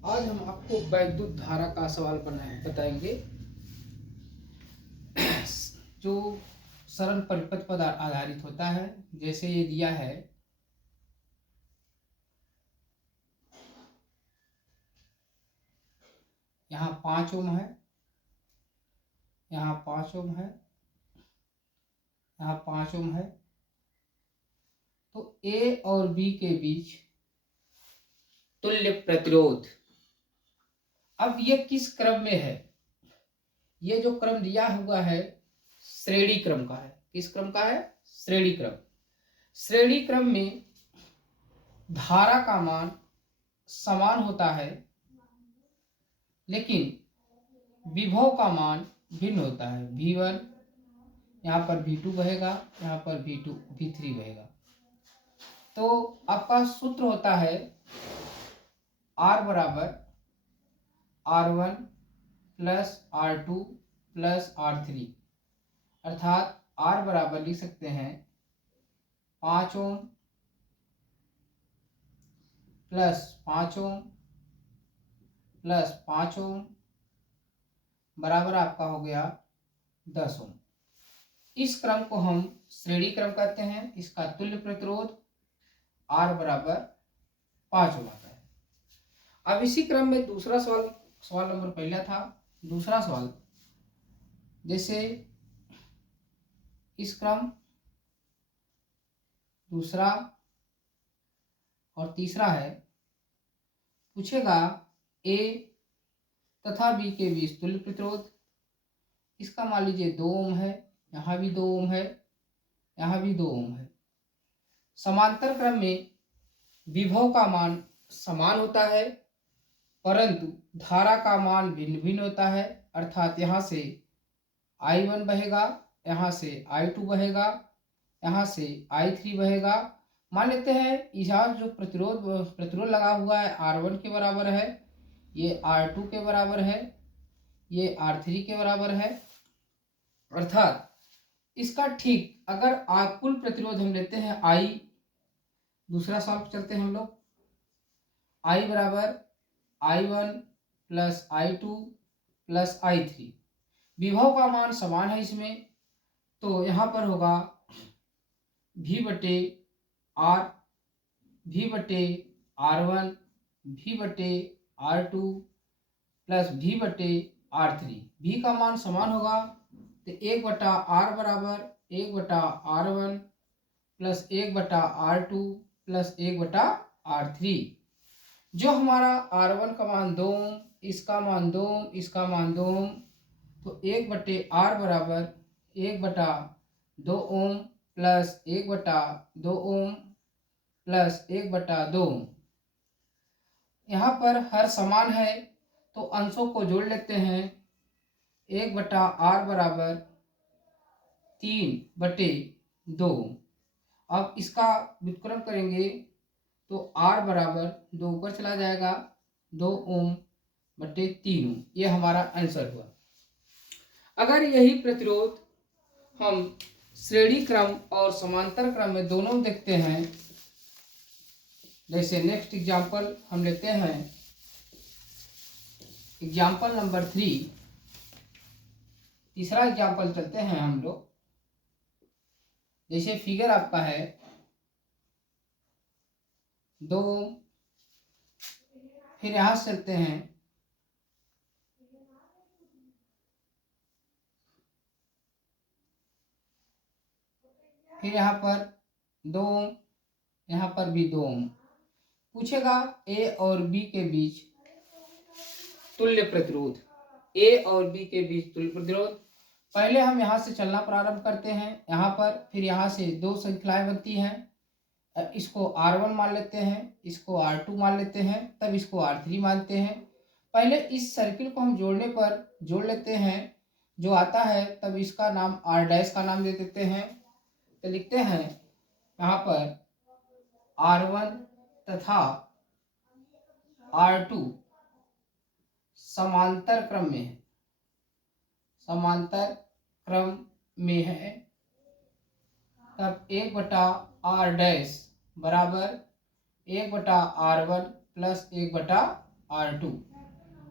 आज हम आपको वैद्युत धारा का सवाल बताएंगे जो सरल परिपथ पर आधारित होता है। जैसे ये दिया है, यहाँ 5 ओम है, यहाँ 5 ओम है, यहाँ 5 ओम है। तो ए और बी के बीच तुल्य प्रतिरोध। अब ये किस क्रम में है? ये जो क्रम दिया हुआ है श्रेणी क्रम का है। किस क्रम का है? श्रेणी क्रम। श्रेणी क्रम में धारा का मान समान होता है, लेकिन विभव का मान भिन्न होता है। V1 यहाँ पर V2 बहेगा, यहाँ पर V3 बहेगा। तो आपका सूत्र होता है R बराबर R1 plus R2 plus R3, अर्थात R बराबर लिख सकते हैं 5 ओम प्लस 5 ओम प्लस 5 ओम बराबर आपका हो गया 10 ओम। इस क्रम को हम श्रेणी क्रम कहते हैं। इसका तुल्य प्रतिरोध R बराबर 5 ओम आता है। अब इसी क्रम में दूसरा सवाल नंबर पहला था। दूसरा सवाल, जैसे इस क्रम, दूसरा और तीसरा है, पूछेगा A तथा B के बीच तुल्य प्रतिरोध। इसका मान लीजिए 2 ओम है, यहाँ भी 2 ओम है, यहाँ भी 2 ओम है। समांतर क्रम में विभव का मान समान होता है, परंतु धारा का मान भिन्न भिन्न होता है। अर्थात यहाँ से I1 बहेगा, यहाँ से I2 बहेगा, यहाँ से I3 बहेगा। मान लेते हैं यहाँ जो प्रतिरोध लगा हुआ है R1 के बराबर है, ये R2 के बराबर है, ये R3 के बराबर है। अर्थात इसका ठीक अगर कुल प्रतिरोध हम लेते हैं I, दूसरा सवाल चलते हैं हम लोग। I बराबर I1 plus I2 plus I3। विभव का मान समान है इसमें, तो यहाँ पर होगा V बटे R1 V बटे R2 प्लस V बटे R3। V का मान समान होगा तो 1 बटा R बराबर 1 बटा R1 प्लस 1 बटा R2 प्लस 1 बटा R3। जो हमारा R1 का मान 2 ओम, इसका मान 2 ओम, इसका मान 2 ओम, तो 1 बटे R बराबर 1 बटा 2 ओम प्लस 1 बटा 2 ओम प्लस 1 बटा 2 ओम। यहाँ पर हर समान है तो अंशों को जोड़ लेते हैं। 1 बटा R बराबर 3 बटे 2। अब इसका व्युत्क्रम करेंगे तो R बराबर 2 ऊपर चला जाएगा, 2 ओम बटे 3 ओम। ये हमारा आंसर हुआ। अगर यही प्रतिरोध हम श्रेणी क्रम और समांतर क्रम में दोनों देखते हैं, जैसे नेक्स्ट एग्जाम्पल हम लेते हैं, एग्जाम्पल नंबर 3। तीसरा एग्जाम्पल चलते हैं हम लोग। जैसे फिगर आपका है 2, फिर यहां से चलते हैं फिर यहाँ पर 2 ओम, यहाँ पर भी 2 ओम। पूछेगा A और B के बीच तुल्य प्रतिरोध। A और B के बीच तुल्य प्रतिरोध। पहले हम यहाँ से चलना प्रारंभ करते हैं, यहाँ पर, फिर यहाँ से 2 श्रृंखलाएं बनती हैं। इसको R1 मान लेते हैं, इसको R2 मान लेते हैं, तब इसको R3 मानते हैं। पहले इस सर्किल को हम जोड़ने पर जोड़ लेते हैं, जो आता है तब इसका नाम R डैश का नाम दे देते हैं। तो लिखते हैं यहाँ पर R1 तथा R2 समांतर क्रम में है, समांतर क्रम में है, तब 1 बटा R डैश बराबर 1 बटा R1 प्लस 1 बटा R2,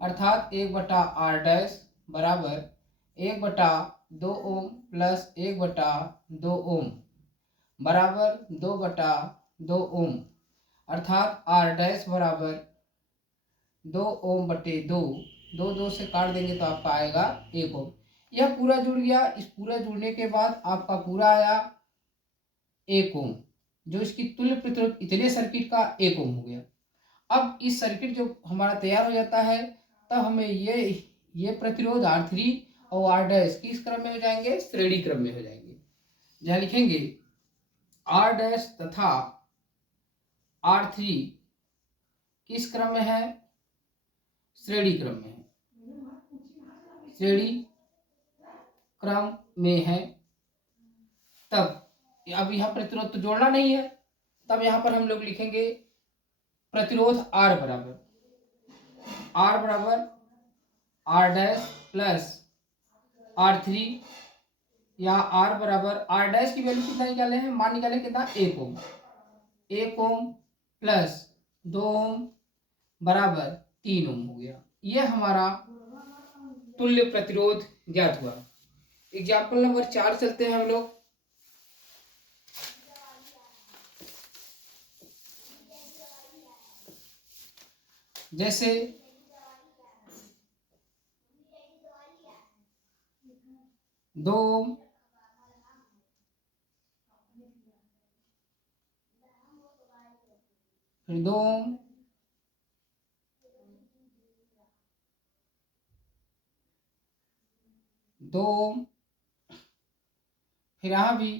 अर्थात 1/R डैश बराबर 1/2 ओम प्लस 1/2 ओम बराबर 2/2 ओम, अर्थात R डैश बराबर 2 ओम बटे 2, 2 से काट देंगे तो आपका आएगा 1 ओम। यह पूरा जुड़ गया। इस पूरा जुड़ने के बाद आपका पूरा आया 1 ओम, जो इसकी तुल्य प्रतिरोध इतने सर्किट का 1 ओम हो गया। अब इस सर्किट जो हमारा तैयार हो जाता है, तब हमें ये प्रतिरोध R3 और R डैश किस क्रम में हो जाएंगे? श्रेणी क्रम में हो जाएंगे। जहाँ लिखेंगे R डैश तथा R3 किस क्रम में है? श्रेणी क्रम में है। श्रेणी क्रम में है। तब अब यहाँ प्रतिरोध तो जोड़ना नहीं है, तब यहाँ पर हम लोग लिखेंगे प्रतिरोध R बराबर R डैश प्लस R3, या R बराबर R डैश की वैल्यू कितना निकाले हैं? मान निकाले कितना? 1 ओम। 1 ओम प्लस 2 ओम बराबर 3 ओम हो गया। यह हमारा तुल्य प्रतिरोध ज्ञात हुआ। एग्जाम्पल नंबर 4 चलते हैं हम लोग। जैसे 2 ओम फिर 2 ओम, फिर यहाँ भी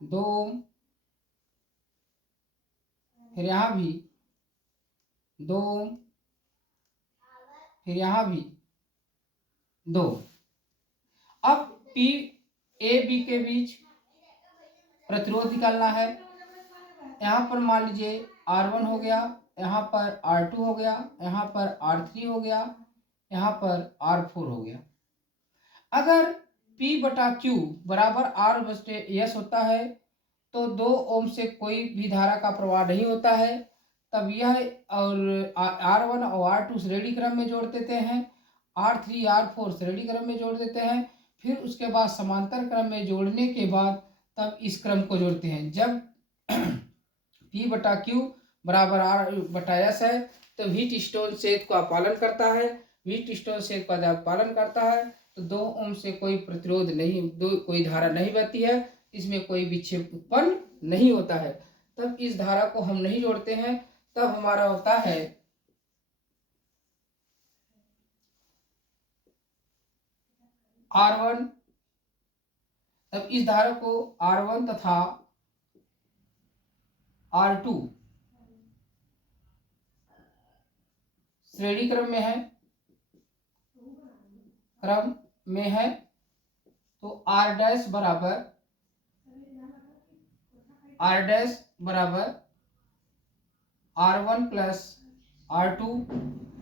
2 ओम, फिर यहाँ भी 2 ओम, फिर यहाँ भी 2। अब P A B के बीच प्रतिरोध निकालना है। यहाँ पर मान लीजिए R1 हो गया, यहाँ पर R2 हो गया, यहाँ पर R3 हो गया, यहाँ पर R4 हो गया। अगर P/Q बराबर R बटे S होता है तो 2 ओम से कोई भी धारा का प्रवाह नहीं होता है। तब यह और R1 और R2 श्रेणी क्रम में जोड़ देते हैं, R3 R4 श्रेणी क्रम में जोड़ देते हैं, फिर उसके बाद समांतर क्रम में जोड़ने के बाद तब इस क्रम को जोड़ते हैं। जब P/Q बराबर R/S है तो व्हीटस्टोन शेष का पालन करता है। व्हीटस्टोन शेष का जब पालन करता है तो 2 ओम से कोई प्रतिरोध नहीं, कोई धारा नहीं बहती है, इसमें कोई विक्षेप उत्पन्न नहीं होता है। तब इस धारा को हम नहीं जोड़ते हैं, तब हमारा होता है R1। तब इस धारा को R1 तथा R2 श्रेणी क्रम में है तो R डैश बराबर R1 plus R2,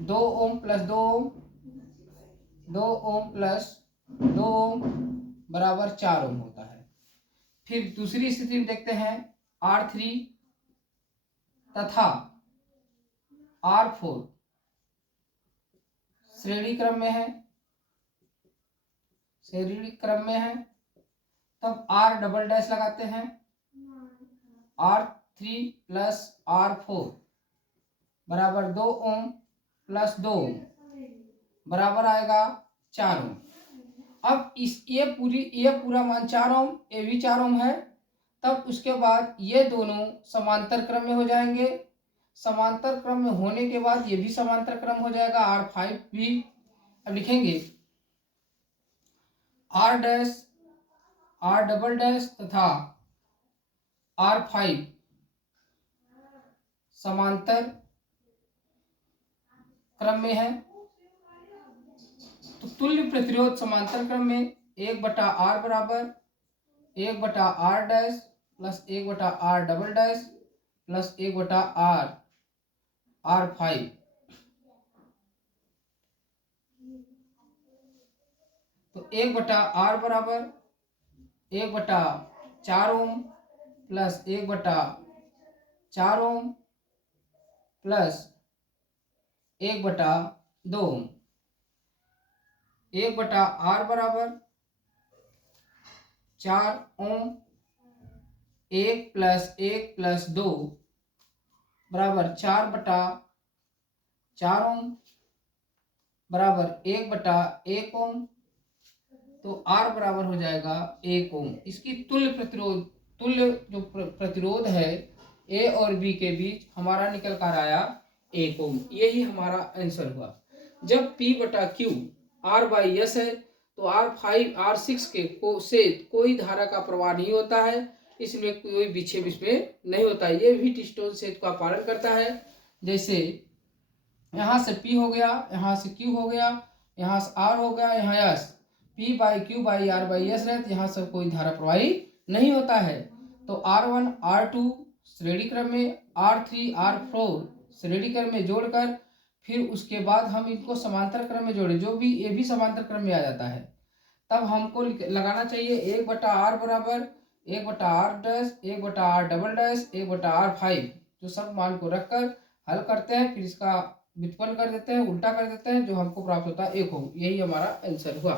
2 ohm plus 2 ओम, 2 ओम प्लस 2 ओम बराबर 4 ओम होता है। फिर दूसरी स्थिति में देखते हैं R3 तथा R4 श्रेणी क्रम में है, तब R डबल डैश लगाते हैं, R3 प्लस R4 बराबर 2 ओम प्लस 2 ओम बराबर आएगा 4 ओम। अब ये पूरा मान 4 ओम, ये भी 4 ओम है। तब उसके बाद ये दोनों समांतर क्रम में हो जाएंगे। समांतर क्रम में होने के बाद ये भी समांतर क्रम हो जाएगा, R5 भी। अब लिखेंगे R dash, R double dash तथा R5 समांतर क्रम में है। तो तुल्य प्रतिरोध समांतर क्रम में 1/R बराबर 1/R dash plus 1/R double dash plus 1/R R5। तो 1/R बराबर 1/4 ओम प्लस 1/4 ओम प्लस 1/2 ओम। 1/R बराबर 4 ओम। 1 + 1 + 2 बराबर 4/4 ओम बराबर 1/1 ओम। तो R बराबर हो जाएगा 1 ओम। इसकी तुल्य जो प्रतिरोध है ए और बी के बीच हमारा निकल कर आया 1 ओम। यही हमारा आंसर हुआ। जब P/Q R/S है तो R5 R6 से कोई धारा का प्रवाह नहीं होता है, इसमें कोई विक्षेप इसमें नहीं होता है। ये भी व्हीटस्टोन सेट का पालन करता है। जैसे यहाँ से P हो गया, यहाँ से Q हो गया, यहाँ से R हो गया, यहाँ S, P/Q/R/S है तो यहाँ से कोई धारा प्रवाहित नहीं होता है। तो R1 R2 श्रेणी क्रम में, R3 R4 श्रेणी क्रम में जोड़कर फिर उसके बाद हम इनको समांतर क्रम में जोड़े, जो भी ये भी समांतर क्रम में आ जाता है, तब हमको लगाना चाहिए 1/R बराबर 1/R', 1/R', 1/R5, जो सब मान को रखकर हल करते हैं, फिर इसका व्युत्पन्न कर देते हैं, उल्टा कर देते हैं, जो हमको प्राप्त होता है 1 ओम। यही हमारा आंसर हुआ।